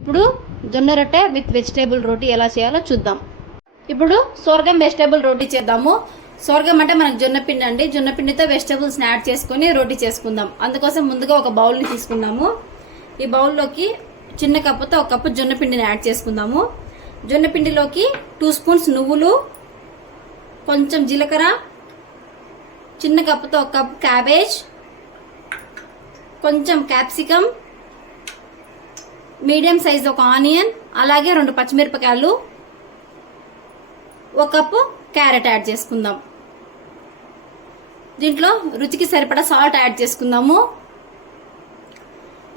ఇప్పుడు జొన్న రొట్టె విత్ వెజిటేబుల్ రోటీ ఎలా చేయాలో చూద్దాం. ఇప్పుడు సోర్గం వెజిటేబుల్ రోటీ చేద్దాము. సోర్గం అంటే మనకు జొన్నపిండి అండి. జొన్నపిండితో వెజిటేబుల్స్ని యాడ్ చేసుకొని రోటీ చేసుకుందాం. అందుకోసం ముందుగా ఒక బౌల్ని తీసుకుందాము. ఈ బౌల్లోకి చిన్న కప్పుతో ఒక కప్పు జొన్నపిండిని యాడ్ చేసుకుందాము. జొన్నపిండిలోకి 2 స్పూన్స్ నువ్వులు, కొంచెం జీలకర్ర, చిన్న కప్పుతో ఒక కప్పు క్యాబేజ్, కొంచెం క్యాప్సికమ్, మీడియం సైజ్ ఒక ఆనియన్, అలాగే 2 పచ్చిమిరపకాయలు, ఒక కప్పు క్యారెట్ యాడ్ చేసుకుందాం. దీంట్లో రుచికి సరిపడా సాల్ట్ యాడ్ చేసుకుందాము.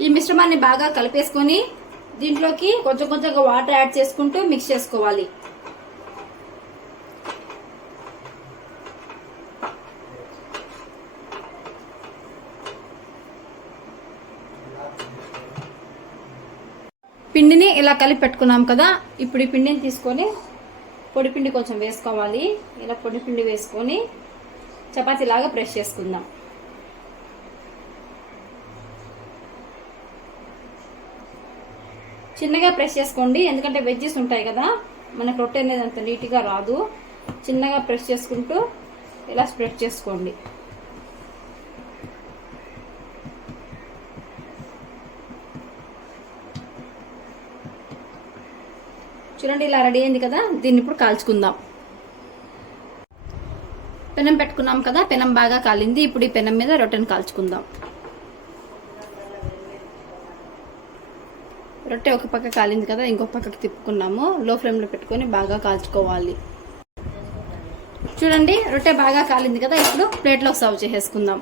ఈ మిశ్రమాన్ని బాగా కలిపేసుకొని దీంట్లోకి కొంచెం కొంచెంగా వాటర్ యాడ్ చేసుకుంటూ మిక్స్ చేసుకోవాలి. పిండిని ఇలా కలిపి పెట్టుకున్నాం కదా. ఇప్పుడు ఈ పిండిని తీసుకొని పొడిపిండి కొంచెం వేసుకోవాలి. ఇలా పొడిపిండి వేసుకొని చపాతీలాగా ప్రెస్ చేసుకుందాం. చిన్నగా ప్రెస్ చేసుకోండి, ఎందుకంటే వెజ్జెస్ ఉంటాయి కదా, మనకు రొట్టె అనేది అంత నీట్గా రాదు. చిన్నగా ప్రెస్ చేసుకుంటూ ఇలా స్ప్రెడ్ చేసుకోండి. చూడండి, ఇలా రెడీ అయింది కదా. దీన్ని ఇప్పుడు కాల్చుకుందాం. పెనం పెట్టుకున్నాం కదా, పెనం బాగా కాలింది. ఇప్పుడు ఈ పెనం మీద రొట్టెను కాల్చుకుందాం. రొట్టె ఒక పక్క కాలింది కదా, ఇంకొక పక్కకి తిప్పుకున్నాము. లో ఫ్లేమ్లో పెట్టుకొని బాగా కాల్చుకోవాలి. చూడండి, రొట్టె బాగా కాలింది కదా. ఇప్పుడు ప్లేట్లో సర్వ్ చేసేసుకుందాం.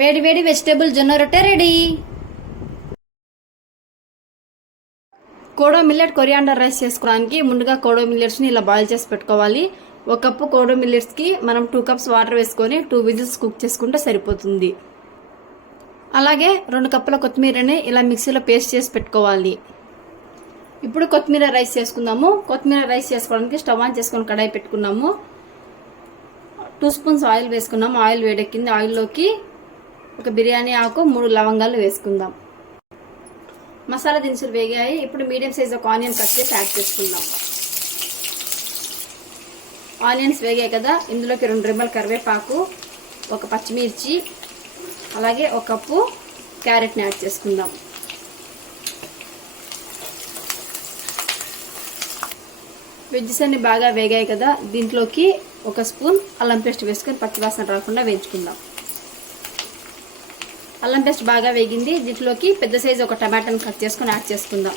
వేడి వేడి వెజిటేబుల్ జొన్న రొట్టె ready. Kodo millet coriander rice చేసుకోవడానికి ముందుగా కోడో మిల్లెట్స్ని ఇలా బాయిల్ చేసి పెట్టుకోవాలి. ఒక కప్పు కోడో మిల్లెట్స్కి మనం 2 కప్స్ వాటర్ వేసుకొని 2 విజిల్స్ కుక్ చేసుకుంటే సరిపోతుంది. అలాగే 2 కప్పుల కొత్తిమీరని ఇలా మిక్సీలో పేస్ట్ చేసి పెట్టుకోవాలి. ఇప్పుడు కొత్తిమీర రైస్ చేసుకుందాము. కొత్తిమీర రైస్ చేసుకోవడానికి స్టవ్ ఆన్ చేసుకొని కడాయి పెట్టుకున్నాము. 2 స్పూన్స్ ఆయిల్ వేసుకున్నాము. ఆయిల్ వేడెక్కింది. ఆయిల్లోకి ఒక బిర్యానీ ఆకు, 3 లవంగాలు వేసుకుందాం. మసాలా దినుసులు వేగాయి. ఇప్పుడు మీడియం సైజ్ ఒక ఆనియన్ కట్ చేసి యాడ్ చేసుకుందాం. ఆనియన్స్ వేగాయి కదా, ఇందులోకి 2 రెమ్మల కరివేపాకు, ఒక పచ్చిమిర్చి, అలాగే ఒక కప్పు క్యారెట్ని యాడ్ చేసుకుందాం. వెజ్జెస్ అన్ని బాగా వేగాయి కదా, దీంట్లోకి 1 స్పూన్ అల్లం పేస్ట్ వేసుకొని పచ్చివాసన రాకుండా వేయించుకుందాం. అల్లం పేస్ట్ బాగా వేగింది. దీంట్లోకి పెద్ద సైజు ఒక టమాటాను కట్ చేసుకొని యాడ్ చేసుకుందాం.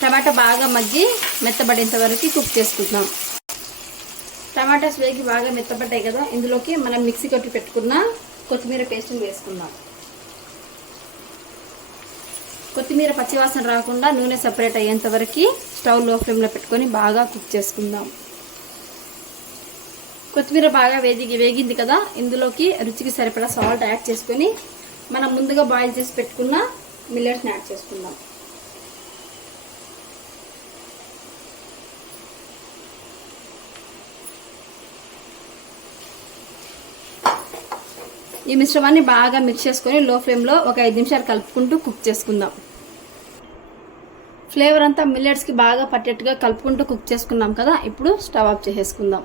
టమాటా బాగా మగ్గి మెత్తబడేంత వరకు కుక్ చేసుకుందాం. టమాటాస్ వేగి బాగా మెత్తబడ్డాయి కదా, ఇందులోకి మనం మిక్సీ కొట్టి పెట్టుకున్న కొత్తిమీర పేస్ట్ని వేసుకుందాం. కొత్తిమీర పచ్చివాసన రాకుండా నూనె సపరేట్ అయ్యేంత వరకు స్టవ్ లో ఫ్లేమ్లో పెట్టుకొని బాగా కుక్ చేసుకుందాం. కొత్తిమీర బాగా వేగింది కదా, ఇందులోకి రుచికి సరిపడా సాల్ట్ యాడ్ చేసుకొని మనం ముందుగా బాయిల్ చేసి పెట్టుకున్న మిల్లెట్స్ని యాడ్ చేసుకుందాం. ఈ మిశ్రమాన్ని బాగా మిక్స్ చేసుకొని లో ఫ్లేమ్లో ఒక 5 నిమిషాలు కలుపుకుంటూ కుక్ చేసుకుందాం. ఫ్లేవర్ అంతా మిల్లెట్స్కి బాగా పట్టేట్టుగా కలుపుకుంటూ కుక్ చేసుకున్నాం కదా. ఇప్పుడు స్టవ్ ఆఫ్ చేసేసుకుందాం.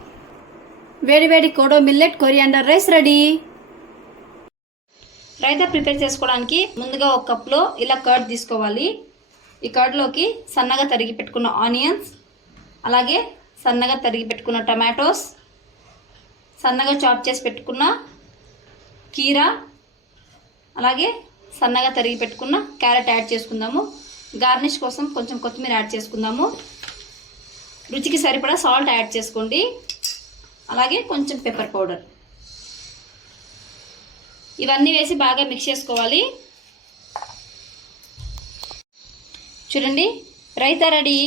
వేడి వేడి kodo millet coriander rice ready. Raita prepare చేసుకోవడానికి ముందుగా ఒక కప్లో ఇలా కర్డ్ తీసుకోవాలి. ఈ కర్డ్లోకి సన్నగా తరిగి పెట్టుకున్న ఆనియన్స్, అలాగే సన్నగా తరిగి పెట్టుకున్న టమాటోస్, సన్నగా చాప్ చేసి పెట్టుకున్న కీరా, అలాగే సన్నగా తరిగి పెట్టుకున్న క్యారెట్ యాడ్ చేసుకుందాము. గార్నిష్ కోసం కొంచెం కొత్తిమీర యాడ్ చేసుకుందాము. రుచికి సరిపడా సాల్ట్ యాడ్ చేసుకోండి, అలాగే కొంచెం పెప్పర్ పౌడర్. ఇవన్నీ వేసి బాగా మిక్స్ చేసుకోవాలి. చూడండి, రైతా రెడీ.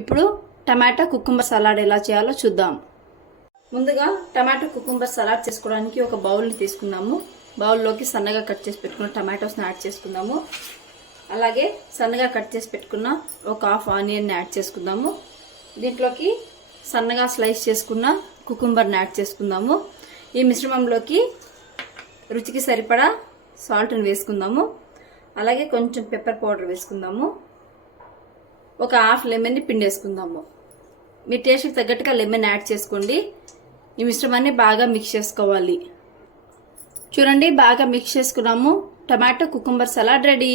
ఇప్పుడు టమాటా కుకుంబర్ సలాడ్ ఎలా చేయాలో చూద్దాం. ముందుగా టమాటో కుకుంబర్ సలాడ్ చేసుకోవడానికి ఒక బౌల్ని తీసుకుందాము. బౌల్లోకి సన్నగా కట్ చేసి పెట్టుకున్న టమాటోస్ని యాడ్ చేసుకుందాము. అలాగే సన్నగా కట్ చేసి పెట్టుకున్న ఒక హాఫ్ ఆనియన్ని యాడ్ చేసుకుందాము. దీంట్లోకి సన్నగా స్లైస్ చేసుకున్న కుకుంబర్ని యాడ్ చేసుకుందాము. ఈ మిశ్రమంలోకి రుచికి సరిపడా సాల్ట్ని వేసుకుందాము. అలాగే కొంచెం పెప్పర్ పౌడర్ వేసుకుందాము. ఒక హాఫ్ లెమన్ని పిండేసుకుందాము. మీ టేస్ట్కి తగ్గట్టుగా లెమన్ యాడ్ చేసుకోండి. ఈ మిశ్రమాన్ని బాగా మిక్స్ చేసుకోవాలి. చూడండి, బాగా మిక్స్ చేసుకున్నాము. Tomato cucumber salad ready.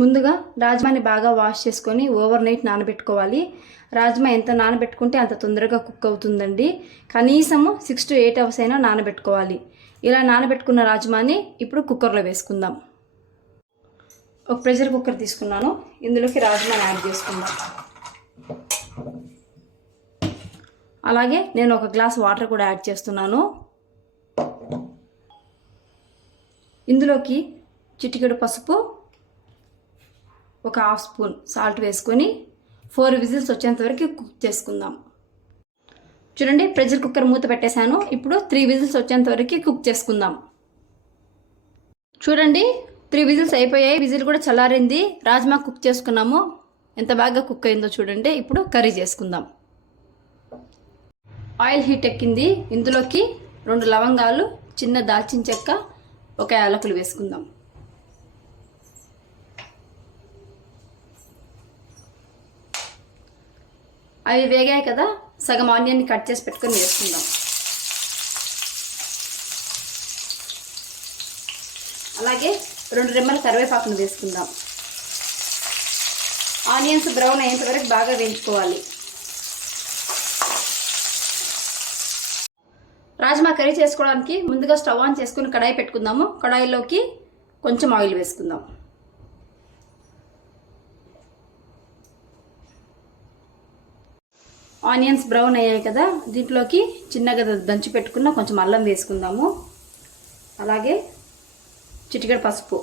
ముందుగా రాజ్మాని బాగా వాష్ చేసుకొని ఓవర్ నైట్ నానబెట్టుకోవాలి. రాజ్మా ఎంత నానబెట్టుకుంటే అంత తొందరగా కుక్ అవుతుందండి. కనీసము 6 to 8 hours అయినా నానబెట్టుకోవాలి. ఇలా నానబెట్టుకున్న రాజ్మాని ఇప్పుడు కుక్కర్లో వేసుకుందాం. ఒక ప్రెషర్ కుక్కర్ తీసుకున్నాను. ఇందులోకి రాజ్మాని యాడ్ చేసుకుందాం. అలాగే నేను ఒక గ్లాస్ వాటర్ కూడా యాడ్ చేస్తున్నాను. ఇందులోకి చిటికెడు పసుపు, ఒక హాఫ్ స్పూన్ సాల్ట్ వేసుకొని 4 విజిల్స్ వచ్చేంత వరకు కుక్ చేసుకుందాం. చూడండి, ప్రెషర్ కుక్కర్ మూత పెట్టేశాను. ఇప్పుడు 3 విజిల్స్ వచ్చేంత వరకు కుక్ చేసుకుందాం. చూడండి, 3 విజిల్స్ అయిపోయాయి. విజిల్ కూడా చల్లారింది. రాజ్మా కుక్ చేసుకున్నాము. ఎంత బాగా కుక్ అయిందో చూడండి. ఇప్పుడు కర్రీ చేసుకుందాం. ఆయిల్ హీట్ ఎక్కింది. ఇందులోకి 2 లవంగాలు, చిన్న దాల్చిన చెక్క, ఒక యాలకులు వేసుకుందాం. అవి వేగాయి కదా, సగం ఆనియన్ని కట్ చేసి పెట్టుకొని వేసుకుందాం. అలాగే 2 రెమ్మల కరివేపాకును వేసుకుందాం. ఆనియన్స్ బ్రౌన్ అయ్యేంత వరకు బాగా వేయించుకోవాలి. రాజ్మా కర్రీ చేసుకోవడానికి ముందుగా స్టవ్ ఆన్ చేసుకుని కడాయి పెట్టుకుందాము. కడాయిలోకి కొంచెం ఆయిల్ వేసుకుందాం. ఆనియన్స్ బ్రౌన్ అయ్యాయి కదా, దీంట్లోకి చిన్నగా దంచి పెట్టుకున్న కొంచెం అల్లం వేసుకుందాము. అలాగే చిటికెడు పసుపు,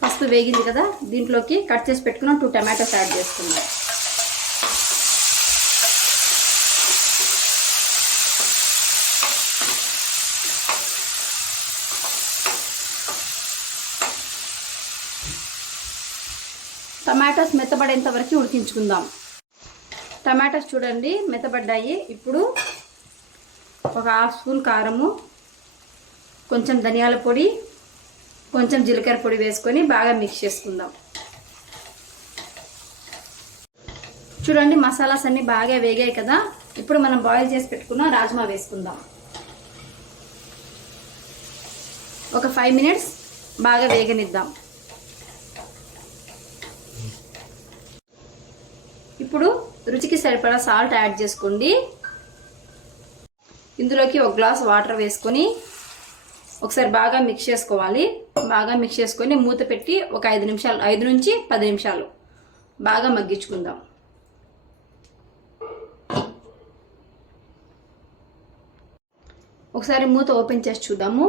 పసుపు వేగింది కదా, దీంట్లోకి కట్ చేసి పెట్టుకున్న 2 టమాటోస్ యాడ్ చేసుకుందాం. టమాటాస్ మెత్తబడేంత వరకు ఉడికించుకుందాం. టమాటాస్ చూడండి మెత్తబడ్డాయి. ఇప్పుడు ఒక హాఫ్ స్పూన్ కారము, కొంచెం ధనియాల పొడి, కొంచెం జీలకర్ర పొడి వేసుకొని బాగా మిక్స్ చేసుకుందాం. చూడండి, మసాలాస్ అన్నీ బాగా వేగాయి కదా. ఇప్పుడు మనం బాయిల్ చేసి పెట్టుకున్న రాజ్మా వేసుకుందాం. ఒక 5 minutes బాగా వేగనిద్దాం. ఇప్పుడు రుచికి సరిపడా సాల్ట్ యాడ్ చేసుకోండి. ఇందులోకి 1 గ్లాస్ వాటర్ వేసుకొని ఒకసారి బాగా మిక్స్ చేసుకోవాలి. బాగా మిక్స్ చేసుకొని మూత పెట్టి ఒక 5 నుంచి 10 నిమిషాలు బాగా మగ్గించుకుందాం. ఒకసారి మూత ఓపెన్ చేసి చూద్దాము.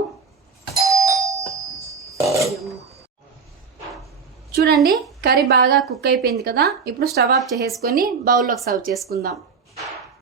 చూడండి, కర్రీ బాగా కుక్ అయిపోయింది కదా. ఇప్పుడు స్టవ్ ఆఫ్ చేసుకొని బౌల్లోకి సర్వ్ చేసుకుందాం.